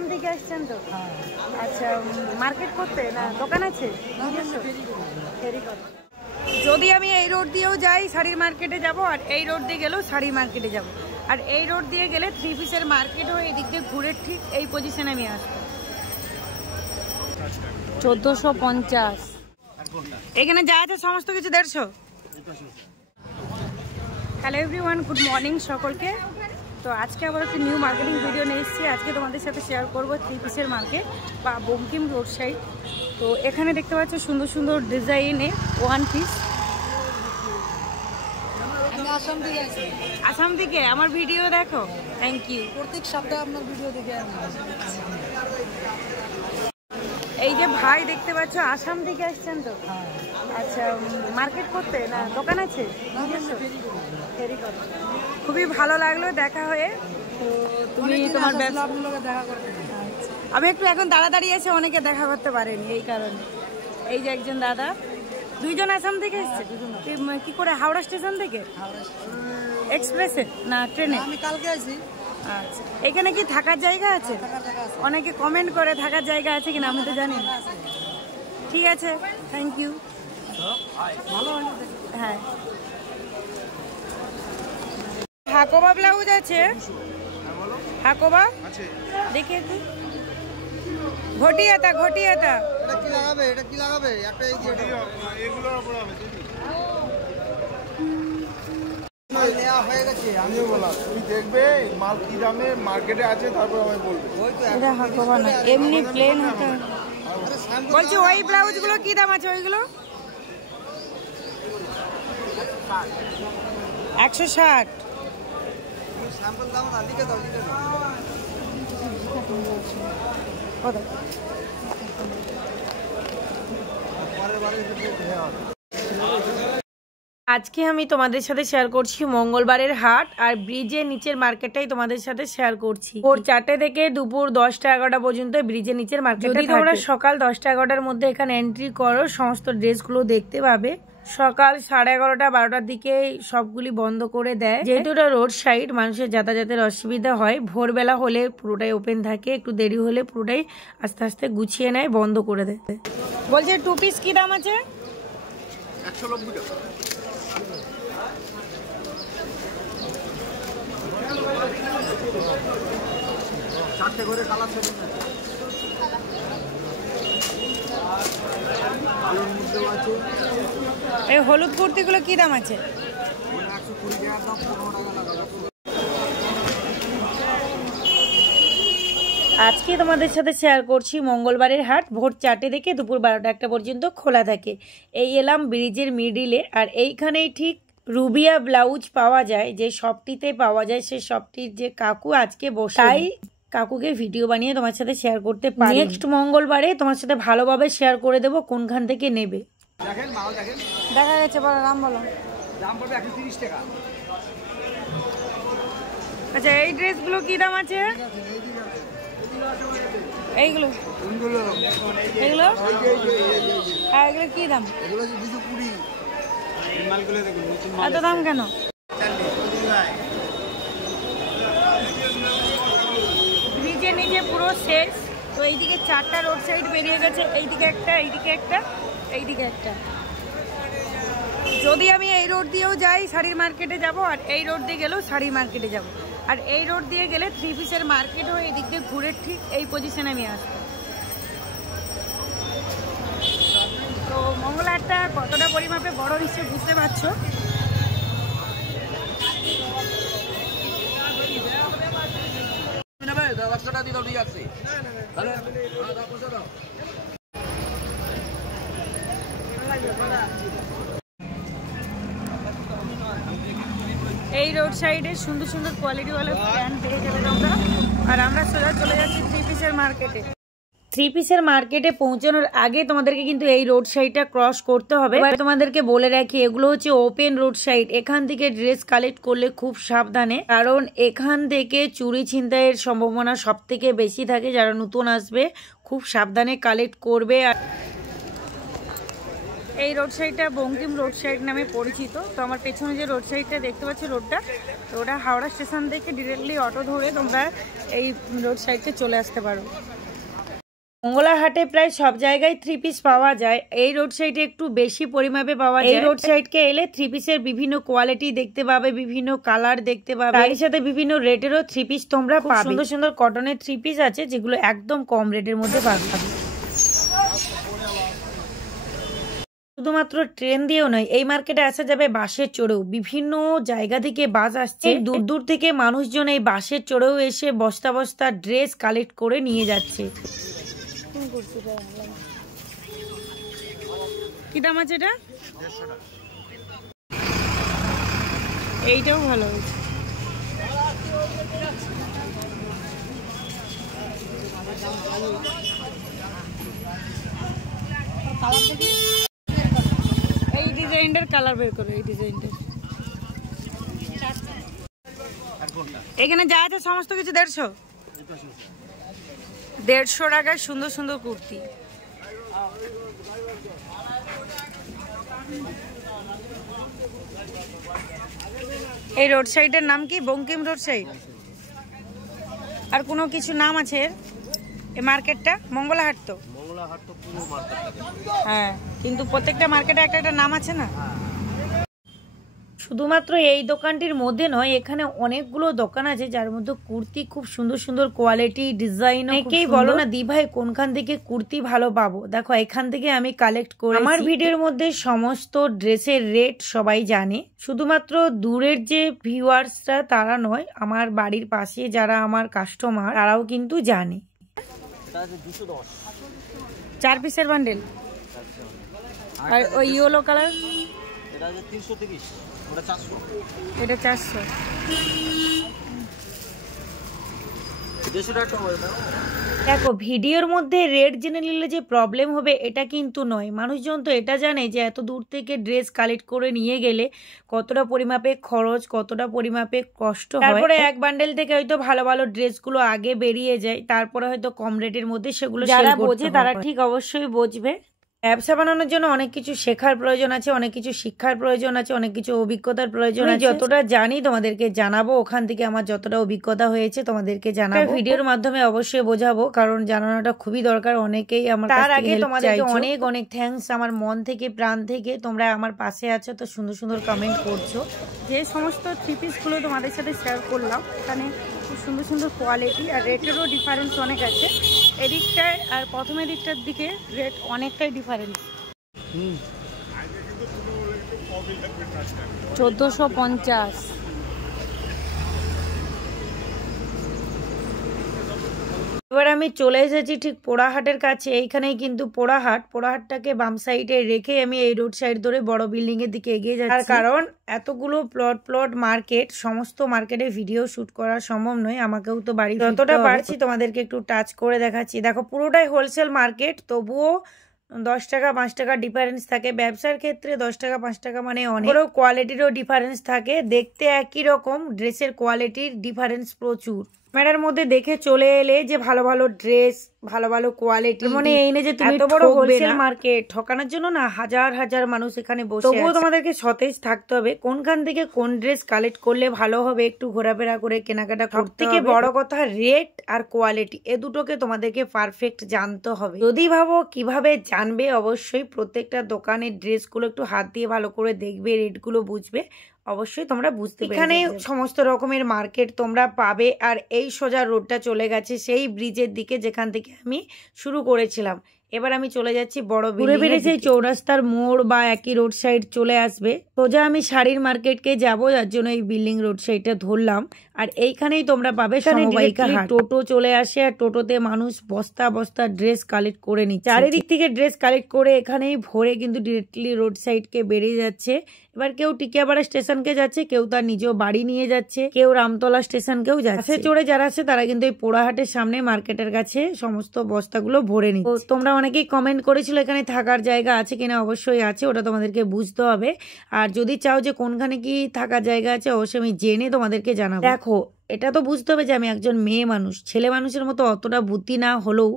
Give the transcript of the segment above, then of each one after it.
আসাম থেকে আসছেন তো? আচ্ছা, মার্কেট করতে না দোকান আছে? যদি আমি এই রোড দিয়েও যাই শাড়ির মার্কেটে যাব, আর এই রোড দিয়ে গেলেও শাড়ির মার্কেটে যাব, আর এই রোড দিয়ে গেলে থ্রি পিসের মার্কেট হয়ে এদিক দিয়ে ঘুরে ঠিক এই পজিশনে আমি আসবো। 1450। এখানে যা আছে সমস্ত কিছু 150। হ্যালো এভরিওয়ান, গুড মর্নিং সকলকে। তো আজকে আবার একটা নিউ মার্কেটিং ভিডিও নিয়ে এসেছি। আজকে তোমাদের সাথে শেয়ার করবো থ্রি পিসের মার্কেট বা বঙ্কিম রোড সাইড। তো এখানে দেখতে পাচ্ছ সুন্দর সুন্দর ডিজাইনে ওয়ান পিস। আসাম থেকে আমার ভিডিও দেখো, থ্যাংক ইউ। প্রত্যেক সপ্তাহে আপনার ভিডিও দেখে এই যে ভাই দেখতে পাচ্ছ আসাম থেকে আসছেন তো? আচ্ছা, মার্কেট করতে না দোকান আছে? খুবই ভালো লাগলো দেখা হয়ে। তো তুমি তোমার ব্যবসা দেখা করতে। আমি একটু এখন তাড়াতাড়ি এসে অনেকে দেখা করতে পারেনি এই কারণে। এই যে একজন দাদা, দুইজন আসাম থেকে এসছে। কি করে? হাওড়া স্টেশন থেকে এক্সপ্রেসে না ট্রেনে? আমি কালকে আছি। আচ্ছা, এখানে কি থাকার জায়গা আছে? অনেকে কমেন্ট করে থাকার জায়গা আছে কিনা, আমি তো জানি না। ঠিক আছে, থ্যাংক ইউ। হ্যাঁ, হাকোবা ব্লাউজ আছে? হাকোবা দেখি একটু। ঘটিয়াতা ঘটিয়াতা এটা কি লাগাবে? এটা কি লাগাবে? একটা এই যে এগুলোর উপর হবে নেওয়া হয়ে গেছে। আমিও বললাম তুমি দেখবে মাল কি দামে মার্কেটে আছে, তারপর আমায় বলবে। এটা হাকোবা না, এমনি প্লেন হাতা। বলছি ওই ব্লাউজ গুলো কি দাম আছে? ওইগুলো 160। স্যাম্পল দাও না, লিখে দাও, লিখে দাও। আজকে আমি তোমাদের সাথে শেয়ার করছি মঙ্গলবারের হাট আর ব্রিজের নিচের মার্কেটটাই তোমাদের সাথে শেয়ার করছি। ভোর 4টে থেকে দুপুর 10টা 11টা পর্যন্ত ব্রিজের নিচের মার্কেটে থাকে। তোমরা সকাল 10টা 11টার মধ্যে এখানে এন্ট্রি করো, সমস্ত ড্রেসগুলো দেখতে পাবে। সকাল 11:30 12টার দিকে সবগুলি বন্ধ করে দেয়, যেহেতু এটা রোড সাইড, মানুষের যাতায়াতের অসুবিধা হয়। ভোরবেলা হলে পুরোটাই ওপেন থাকে, একটু দেরি হলে পুরোটাই আস্তে আস্তে গুছিয়ে নেয়, বন্ধ করে দেয়। বলছে টু পিস কি দাম আছে? 190 টাকা। চারটে করে কালার সেট আছে। আলুর মধ্যেও আছে। এই হলুদ কুর্তিগুলো কি দাম আছে? 120 টাকার দাম, 15 টাকা লাগাবো। আজকে তোমাদের সাথে শেয়ার করছি মঙ্গলবারের হাট। ভোর 4টে থেকে দুপুর 12টা 1টা পর্যন্ত খোলা থাকে। এই এলাম ব্রিজের মিডিলে, আর এইখানেই ঠিক রুবিয়া ব্লাউজ পাওয়া যায়, যে শপটিতে পাওয়া যায়। সেই শপটির যে কাকু আজকে বসে, তাই কাকুকে ভিডিও বানিয়ে তোমার সাথে শেয়ার করতে পারি। নেক্সট মঙ্গলবারে তোমার সাথে ভালোভাবে শেয়ার করে দেবো কোনখান থেকে নেবে। দেখেন মাল দেখেন, দেখা গেছে। বলো দাম, বলো। দাম পড়বে 130 টাকা। আচ্ছা, এই ড্রেসগুলো কি দাম আছে? এইগুলো এগুলো আর এগুলো কি দাম? এগুলো 220। এই মালগুলো দেখুন, এত দাম কেন? ব্রিজের নিচে পুরো শেষ। তো এইদিকে 4টা রোড সাইড বেরিয়ে গেছে, এইদিকে একটা, এইদিকে একটা, এইদিকে একটা। যদি আমি এই রোড দিয়েও যাই শাড়ির মার্কেটে যাব, আর এই রোড দিয়ে গেলেও শাড়ির মার্কেটে যাব, আর এই রোড দিয়ে গেলে থ্রি পিসের মার্কেট হয়ে এদিক দিয়ে ঘুরে ঠিক এই পজিশনে আমি আসবো। তো মঙ্গলহাটটা কতটা পরিমাপে বড় নিশ্চয় বুঝতে পারছো। এই রোড সাইডে সুন্দর সুন্দর কোয়ালিটিওয়ালা প্যান্ট পেয়ে যাবে তোমরা। আর আমরা সোজা চলে যাচ্ছি থ্রি পিসের মার্কেটে। থ্রি পিসের মার্কেটে পৌঁছানোর আগে তোমাদেরকে কিন্তু এই রোড সাইডটা ক্রস করতে হবে। তোমাদেরকে বলে রাখি, এগুলো হচ্ছে ওপেন রোড সাইড। এখান থেকে ড্রেস কালেক্ট করলে খুব সাবধানে, কারণ এখান থেকে চুরি ছিনতাইয়ের সম্ভাবনা সব থেকে বেশি থাকে। যারা নতুন আসবে খুব সাবধানে কালেক্ট করবে। আর এই রোড সাইডটা বঙ্কিম রোড সাইড নামে পরিচিত। তো আমার পেছনে যে রোড সাইডটা দেখতে পাচ্ছি রোডটা, তো ওটা হাওড়া স্টেশন থেকে ডিরেক্টলি অটো ধরে তোমরা এই রোড সাইডে চলে আসতে পারো। মঙ্গলার হাটে প্রায় সব জায়গায় 3 পিস পাওয়া যায়, এই রোড সাইডে একটু বেশি পরিমাপে পাওয়া যায়। এই রোড সাইডকে এলে 3 পিসের বিভিন্ন কোয়ালিটি দেখতে পাবে, বিভিন্ন কালার দেখতে পাবে, তার সাথে বিভিন্ন রেটেরও 3 পিস তোমরা পাবে। সুন্দর সুন্দর কটনের 3 পিস আছে যেগুলো একদম কম রেটের মধ্যে পাবে। শুধুমাত্র ট্রেন দিয়েও নয়, এই মার্কেটে আসা যাবে বাসে চড়েও। বিভিন্ন জায়গা থেকে বাস আসছে, দূর দূর থেকে মানুষজন এই বাসে চড়েও এসে বস্তা বস্তা ড্রেস কালেক্ট করে নিয়ে যাচ্ছে। কি দাম আছে এটা? এইটাও ভালো হয়েছে। এই ডিজাইনটার কালার বের করো, এই ডিজাইনটার। এখানে যা আছে সমস্ত কিছু 150 টাকায় সুন্দর সুন্দর কুর্তি। এই রোড সাইডের নাম কি? Bankim road side. আর কোনো কিছু নাম আছে এই মার্কেটটা? মঙ্গলা হাট তো? হ্যাঁ, কিন্তু প্রত্যেকটা মার্কেটে একটা একটা নাম আছে না? শুধুমাত্র এই দোকানটির মধ্যে নয়, এখানে অনেকগুলো দোকান আছে যার মধ্যে কুর্তি খুব সুন্দর সুন্দর কোয়ালিটি, ডিজাইন। অনেকেই বলো না দি ভাই কোনখান থেকে কুর্তি ভালো পাবো, দেখো এখান থেকে আমি কালেক্ট করি। আমার ভিডিওর মধ্যে সমস্ত ড্রেসের রেট সবাই জানে, শুধুমাত্র দূরের যে ভিউয়ার্সরা তারা নয়, আমার বাড়ির পাশে যারা আমার কাস্টমার তারাও কিন্তু জানে। 4 পিসের বান্ডেল। আর ওই ইয়েলো কালার এটা 400। দেখো ভিডিওর মধ্যে রেট জেনে নিলে যে প্রবলেম হবে এটা কিন্তু নয়, মানুষজন তো এটা জানে যে এত দূর থেকে ড্রেস কালেক্ট করে নিয়ে গেলে কতটা পরিমাপে খরচ, কতটা পরিমাপে কষ্ট হয়। তারপরে এক বান্ডেল থেকে হয়তো ভালো ভালো ড্রেসগুলো আগে বেরিয়ে যায়, তারপরে হয়তো কম রেটের মধ্যে সেগুলো যারা বোঝে তারা ঠিক অবশ্যই বুঝবে। ব্যবসা বানানোর জন্য অনেক কিছু শেখার প্রয়োজন আছে, অনেক কিছু শিক্ষার প্রয়োজন আছে, অনেক কিছু অভিজ্ঞতার প্রয়োজন আছে। যতটা জানি তোমাদেরকে জানাবো, ওখান থেকে আমার যতটা অভিজ্ঞতা হয়েছে তোমাদেরকে জানাবো, ভিডিওর মাধ্যমে অবশ্যই বোঝাবো, কারণ জানানোটা খুবই দরকার। অনেকেই আমার তার আগে তোমাদেরকে অনেক অনেক থ্যাঙ্কস আমার মন থেকে, প্রাণ থেকে। তোমরা আমার পাশে আছো, তো সুন্দর সুন্দর কমেন্ট করছো। যে সমস্ত 3 পিসগুলো তোমাদের সাথে শেয়ার করলাম, এখানে খুব সুন্দর সুন্দর কোয়ালিটি আর রেটেরও ডিফারেন্স অনেক আছে। এদিকটায় আর প্রথমের দিকটার দিকে রেট অনেকটাই ডিফারেন্স। 1450। এবার আমি চলে এসেছি ঠিক পোড়াহাটের কাছে। এইখানেই কিন্তু পোড়াহাটটাকে বাম সাইডে রেখে আমি এই রোড সাইড ধরে বড় বিল্ডিং এর দিকে এগিয়ে যাচ্ছি। তার কারণ এতগুলো প্লট মার্কেট, সমস্ত মার্কেটে ভিডিও শুট করা সম্ভব নয়, আমাকেও তো বাড়ি যতটা পারছি তোমাদেরকে একটু টাচ করে দেখাচ্ছি। দেখো পুরোটাই হোলসেল মার্কেট, তবুও 10 টাকা 5 টাকা ডিফারেন্স থাকে। ব্যবসার ক্ষেত্রে 10 টাকা 5 টাকা মানে অনেক। কোয়ালিটিরও ডিফারেন্স থাকে, দেখতে একই রকম, ড্রেসের কোয়ালিটির ডিফারেন্স প্রচুর। মেলার মধ্যে দেখে চলে এলে যে ভালো ভালো ড্রেস, ভালো ভালো কোয়ালিটি, মানে এই না যে তুমি এত বড় হোলসেল মার্কেট, ঠকানোর জন্য না হাজার হাজার মানুষ এখানে বসে। তবুও তোমাদেরকে সতেজ থাকতে হবে, কোনখান থেকে কোন ড্রেস কালেক্ট করলে ভালো হবে, একটু ঘোরাফেরা করে কেনাকাটা করতে হবে। বড় কথা রেট আর কোয়ালিটি, এ দুটোকে তোমাদেরকে পারফেক্ট জানতে হবে। যদি ভাবো কিভাবে জানবে, অবশ্যই প্রত্যেকটা দোকানের ড্রেসগুলো একটু হাত দিয়ে ভালো করে দেখবে, রেটগুলো বুঝবে, অবশ্যই তোমরা বুঝতে পারবে। এখানে সমস্ত রকমের মার্কেট তোমরা পাবে। আর এই সোজা রোডটা চলে গেছে সেই ব্রিজের দিকে যেখান থেকে আমি শুরু করেছিলাম। এবার আমি চলে যাচ্ছি বড় ঘুরে ফিরে সেই চৌরাস্তার মোড় বা একই রোড সাইড চলে আসবে। সোজা আমি শাড়ির মার্কেটকে যাবো, যার জন্য এই বিল্ডিং রোড সাইডটা ধরলাম। আর এইখানেই তোমরা পাবে সমবায়িকা হাট। টোটো চলে আসে, আর টোটোতে মানুষ বস্তা বস্তা ড্রেস কালেক্ট করে নিচ্ছে। চারিদিক থেকে ড্রেস কালেক্ট করে এখানেই ভরে কিন্তু ডিরেক্টলি রোড সাইডকে বেরিয়ে যাচ্ছে। এবার কেউ টিকিয়াপাড়া স্টেশনকে যাচ্ছে, কেউ তার নিজ বাড়ি নিয়ে যাচ্ছে, কেউ রামতলা স্টেশনকেও যাচ্ছে। চড়ে যারা আছে তারা কিন্তু এই পোড়াহাটের সামনে মার্কেটের কাছে সমস্ত বস্তাগুলো ভরে নিচ্ছে। তোমরা অনেকেই কমেন্ট করেছিল এখানে থাকার জায়গা আছে কিনা, অবশ্যই আছে, ওটা তোমাদেরকে বুঝতে হবে। আর যদি চাও যে কোনখানে কি থাকার জায়গা আছে, অবশ্যই আমি জেনে তোমাদেরকে জানাবো। দেখো এটা তো বুঝতে হবে যে আমি একজন মেয়ে মানুষ, ছেলে মানুষের মতো অতটা বুদ্ধি না হলেও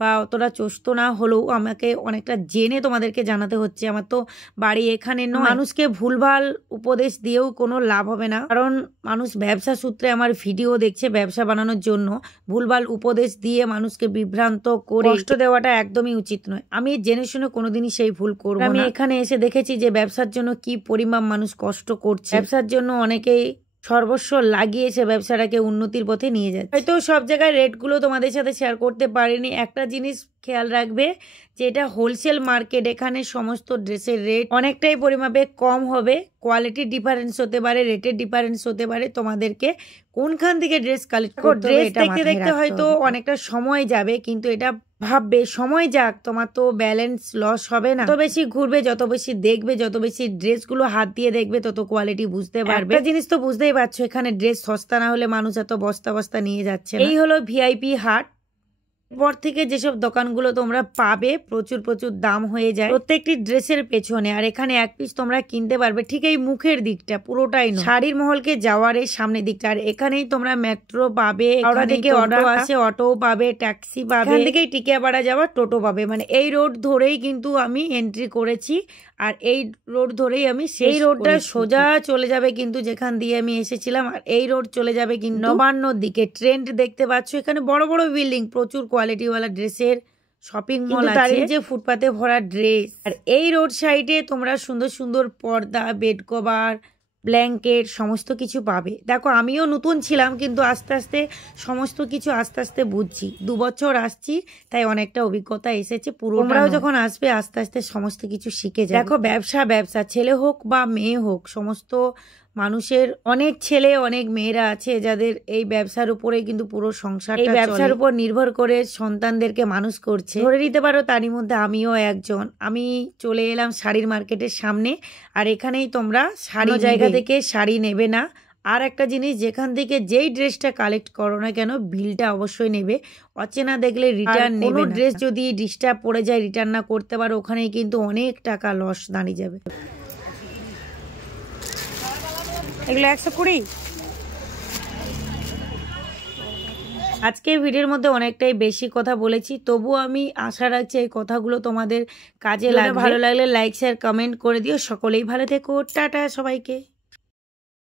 বা অতটা চোস্ত না হলেও আমাকে অনেকটা জেনে তোমাদেরকে জানাতে হচ্ছে। আমার তো বাড়ি এখানে নয়। মানুষকে ভুলভাল উপদেশ দিয়েও কোনো লাভ হবে না, কারণ মানুষ ব্যবসা সূত্রে আমার ভিডিও দেখছে ব্যবসা বানানোর জন্য। ভুলভাল উপদেশ দিয়ে মানুষকে বিভ্রান্ত করে কষ্ট দেওয়াটা একদমই উচিত নয়। আমি জেনে শুনে কোনোদিনই সেই ভুল করব না। আমি এখানে এসে দেখেছি যে ব্যবসার জন্য কি পরিমাণ মানুষ কষ্ট করছে। ব্যবসার জন্য অনেকেই সর্বস্ব লাগিয়েছে ব্যবসাটাকে উন্নতির পথে নিয়ে যাচ্ছে। হয়তো সব জায়গায় রেটগুলো তোমাদের সাথে শেয়ার করতে পারিনি। একটা জিনিস খেয়াল রাখবে যে এটা হোলসেল মার্কেট, এখানে সমস্ত ড্রেসের রেট অনেকটাই পরিমাপে কম হবে। কোয়ালিটির ডিফারেন্স হতে পারে, রেটের ডিফারেন্স হতে পারে। তোমাদেরকে কোনখান থেকে ড্রেস কালেক্ট করতে হবে, ড্রেস দেখতে দেখতে হয়তো অনেকটা সময় যাবে, কিন্তু এটা ভাববে সময় যাক, তোমার তো ব্যালেন্স লস হবে না। যত বেশি ঘুরবে, যত বেশি দেখবে, যত বেশি ড্রেসগুলো হাত দিয়ে দেখবে, তত কোয়ালিটি বুঝতে পারবে। একটা জিনিস তো বুঝতেই পারছো, এখানে ড্রেস সস্তা না হলে মানুষ এত বস্তা বস্তা নিয়ে যাচ্ছে। এই হলো ভিআইপি হাট। পর থেকে যেসব দোকানগুলো তোমরা পাবে প্রচুর প্রচুর দাম হয়ে যায় প্রত্যেকটি ড্রেসের পেছনে। আর এখানে এক পিস তোমরা কিনতে পারবে ঠিক এই মুখের দিকটা, পুরোটাই নয়, শাড়ির মহলকে যাওয়ার এই সামনের দিকটা। আর এখানেই তোমরা মেট্রো পাবে, হাওড়া থেকে অটো আছে, অটো পাবে, ট্যাক্সি পাবে, এখান থেকেই টিকিয়াপাড়া যাওয়ার টোটো পাবে। মানে এই রোড ধরেই কিন্তু আমি এন্ট্রি করেছি, আর এই রোড ধরেই আমি সেই রোডটা সোজা চলে যাবে কিন্তু যেখান দিয়ে আমি এসেছিলাম। আর এই রোড চলে যাবে কিন্তু নবান্নর দিকে। ট্রেন্ড দেখতে পাচ্ছ, এখানে বড় বড় বিল্ডিং, প্রচুর কোয়ালিটিওয়ালা ড্রেসের শপিং মল আছে, যে ফুটপাতে ভরা ড্রেস। আর এই রোড সাইডে তোমরা সুন্দর সুন্দর পর্দা, বেড কভার, ব্ল্যাঙ্কেট সমস্ত কিছু পাবে। দেখো আমিও নতুন ছিলাম, কিন্তু আস্তে আস্তে সমস্ত কিছু আস্তে আস্তে বুঝছি। 2 বছর আসছি, তাই অনেকটা অভিজ্ঞতা এসেছে। তোমরাও যখন আসবে আস্তে আস্তে সমস্ত কিছু শিখে যাবে। দেখো ব্যবসা ব্যবসা, ছেলে হোক বা মেয়ে হোক, সমস্ত মানুষের অনেক ছেলে অনেক মেয়েরা আছে যাদের এই ব্যবসার উপরে কিন্তু পুরো সংসার, এই ব্যবসার উপর নির্ভর করে সন্তানদেরকে মানুষ করছে। ধরে নিতে পারো তারই মধ্যে আমিও একজন। আমি চলে এলাম শাড়ির মার্কেটের সামনে, আর এখানেই তোমরা শাড়ি জায়গা থেকে শাড়ি নেবে না। আর একটা জিনিস, যেখান থেকে যেই ড্রেসটা কালেক্ট করো না কেন বিলটা অবশ্যই নেবে। অচেনা দেখলে রিটার্ন নেবে না। ড্রেস যদি ডিস্টার্ব পড়ে যায়, রিটার্ন না করতে পারো, ওখানেই কিন্তু অনেক টাকা লস দাঁড়িয়ে যাবে। এগুলো 120। আজকের ভিডিওর মধ্যে অনেকটাই বেশি কথা বলেছি, তবুও আমি আশা রাখছি এই কথাগুলো তোমাদের কাজে লাগবে। ভালো লাগলে লাইক শেয়ার কমেন্ট করে দিও। সকলেই ভালো থেকো। টাটা সবাইকে।